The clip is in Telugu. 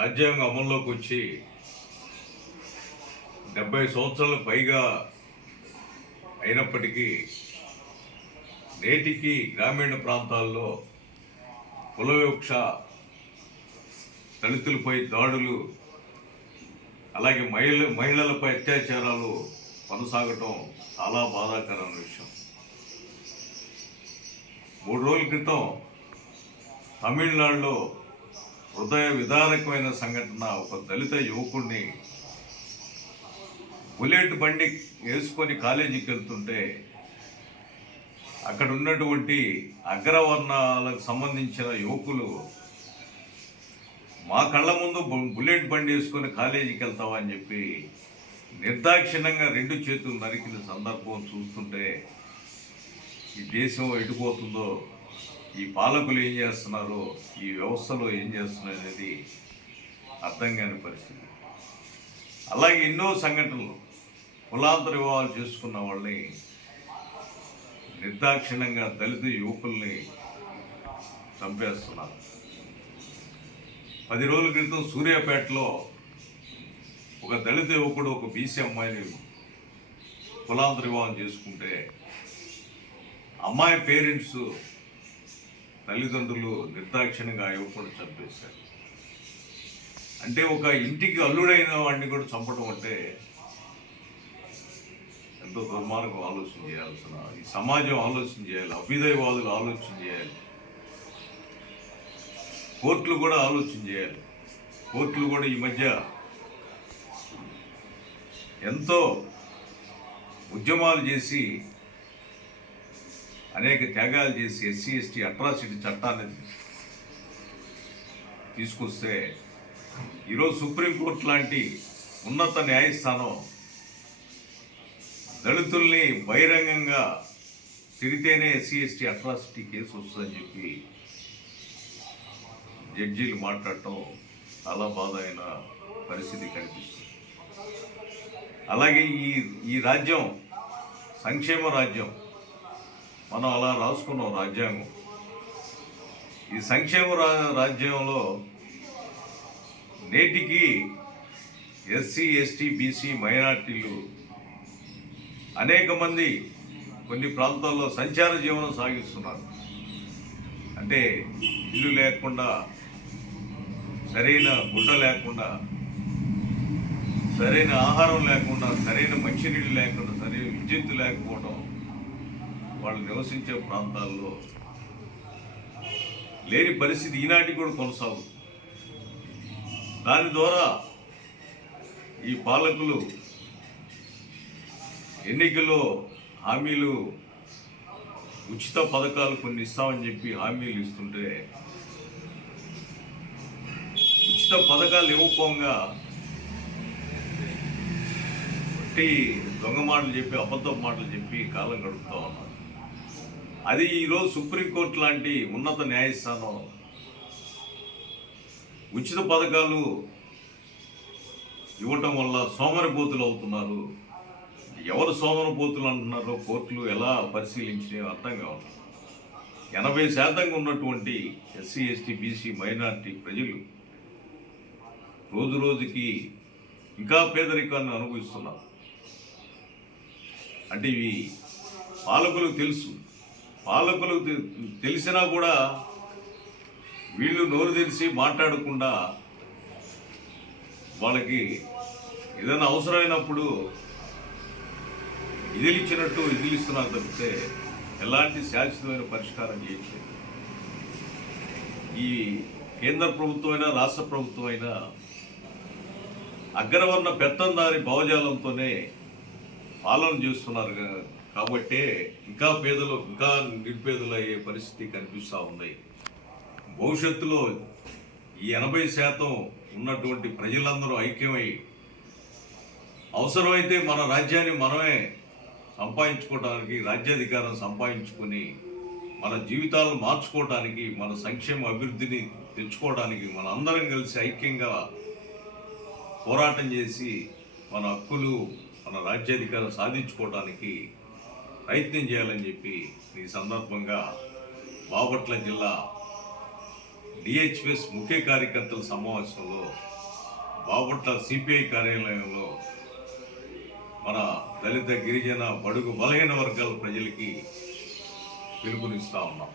రాజ్యాంగం అమల్లోకి వచ్చి 70 సంవత్సరాలు పైగా అయినప్పటికీ నేటికి గ్రామీణ ప్రాంతాల్లో కుల వివక్ష, దళితులపై దాడులు, అలాగే మహిళలపై అత్యాచారాలు కొనసాగటం చాలా బాధాకరమైన విషయం. 3 రోజుల క్రితం తమిళనాడులో హృదయ విదారకమైన సంఘటన. ఒక దళిత యువకుడిని బుల్లెట్ బండి వేసుకొని కాలేజీకి వెళ్తుంటే అక్కడ ఉన్నటువంటి అగ్రవర్ణాలకు సంబంధించిన యువకులు, మా కళ్ళ ముందు బుల్లెట్ బండి వేసుకొని కాలేజీకి వెళ్తావా అని చెప్పి నిర్దాక్షిణ్యంగా 2 చేతులు నరికిన సందర్భం చూస్తుంటే ఈ దేశం ఎటుపోతుందో, ఈ పాలకులు ఏం చేస్తున్నారో, ఈ వ్యవస్థలో ఏం చేస్తున్నారో అనేది అర్థం కాని పరిస్థితి. అలాగే ఎన్నో సంఘటనలు, కులాంతర వివాహాలు చేసుకున్న వాళ్ళని నిర్దాక్షిణ్యంగా దళిత యువకుల్ని చంపేస్తున్నారు. 10 రోజుల క్రితం సూర్యాపేటలో ఒక దళిత యువకుడు ఒక బీసీ అమ్మాయిని కులాంతర వివాహం చేసుకుంటే అమ్మాయి పేరెంట్స్, తల్లిదండ్రులు నిర్దాక్షిణ్యంగా ఆ యువకుడు చంపేశారు. అంటే ఒక ఇంటికి అల్లుడైన వాడిని కూడా చంపడం అంటే ఎంతో దుర్మార్గం. ఆలోచన చేయాల్సిన ఈ సమాజం ఆలోచన చేయాలి, అభ్యుదయవాదులు ఆలోచన చేయాలి, కోర్టులు కూడా ఆలోచన చేయాలి. కోర్టులు కూడా ఈ మధ్య ఎంతో ఉద్యమాలు చేసి, అనేక త్యాగాలు చేసి ఎస్సీ ఎస్టీ అట్రాసిటీ చట్టాన్ని తీసుకొస్తే ఈరోజు సుప్రీంకోర్టు లాంటి ఉన్నత న్యాయస్థానం దళితుల్ని బహిరంగంగా తిడితేనే ఎస్సీ ఎస్టీ అట్రాసిటీ కేసు వస్తుందని చెప్పి జడ్జీలు మాట్లాడటం చాలా బాధ అయిన పరిస్థితి కనిపిస్తుంది. అలాగే ఈ రాజ్యం సంక్షేమ రాజ్యం, మనం అలా రాసుకున్నాం రాజ్యాంగం. ఈ సంక్షేమ రాజ్యంలో నేటికి ఎస్సీ ఎస్టీ బీసీ మైనార్టీలు అనేక మంది కొన్ని ప్రాంతాల్లో సంచార జీవనం సాగిస్తున్నారు. అంటే ఇల్లు లేకుండా, సరైన గుడ్డ లేకుండా, సరైన ఆహారం లేకుండా, సరైన మంచినీళ్ళు లేకుండా, సరైన విద్యుత్ లేకపోవడం వాళ్ళు నివసించే ప్రాంతాల్లో లేని పరిస్థితి ఈనాటికి కూడా కొనసాగుతుంది. దాని ద్వారా ఈ పాలకులు ఎన్నికల్లో హామీలు, ఉచిత పథకాలు కొన్ని ఇస్తామని చెప్పి హామీలు ఇస్తుంటే, ఉచిత పథకాలు ఇవ్వకపోగా దొంగ మాటలు చెప్పి, అబద్ధం మాటలు చెప్పి కాలం గడుపుతూ ఉన్నారు. అది ఈరోజు సుప్రీంకోర్టు లాంటి ఉన్నత న్యాయస్థానం ఉచిత పథకాలు ఇవ్వటం వల్ల సోమరిపోతులు అవుతున్నారు. ఎవరు సోమరిపోతులు అంటున్నారో కోర్టులు ఎలా పరిశీలించినాయో అర్థం కావాలి. 80% ఉన్నటువంటి ఎస్సీ ఎస్టీ బీసీ మైనార్టీ ప్రజలు రోజు రోజుకి ఇంకా పేదరికాన్ని అనుభవిస్తున్నారు. అంటే ఇవి పాలకులకు తెలుసు. పాలకులకు తెలిసినా కూడా వీళ్ళు నోరు తెరిచి మాట్లాడకుండా, వాళ్ళకి ఏదైనా అవసరమైనప్పుడు ఇదిలిచ్చినట్టు ఇదిలిస్తున్నారు తప్పితే ఎలాంటి శాశ్వతమైన పరిష్కారం చేయట్లేదు. ఈ కేంద్ర ప్రభుత్వం అయినా రాష్ట్ర ప్రభుత్వం అయినా అగ్రవర్ణ పెత్తందారి భావజాలంతోనే పాలన చేస్తున్నారు. కాబట్టే ఇంకా నిరుపేదలు అయ్యే పరిస్థితి కనిపిస్తూ ఉంది. భవిష్యత్తులో ఈ 80% ఉన్నటువంటి ప్రజలందరూ ఐక్యమై అవసరమైతే మన రాజ్యాన్ని మనమే సంపాదించుకోవడానికి, రాజ్యాధికారం సంపాదించుకొని మన జీవితాలను మార్చుకోవడానికి, మన సంక్షేమ అభివృద్ధిని తెచ్చుకోవడానికి మన అందరం కలిసి ఐక్యంగా పోరాటం చేసి మన హక్కులు, మన రాజ్యాధికారం సాధించుకోవడానికి ప్రయత్నం చేయాలని చెప్పి ఈ సందర్భంగా బాపట్ల జిల్లా డిహెచ్ఎస్ ముఖ్య కార్యకర్తల సమావేశంలో బాపట్ల సిపిఐ కార్యాలయంలో మన దళిత గిరిజన బడుగు బలహీన వర్గాల ప్రజలకి పిలుపునిస్తా ఉన్నాం.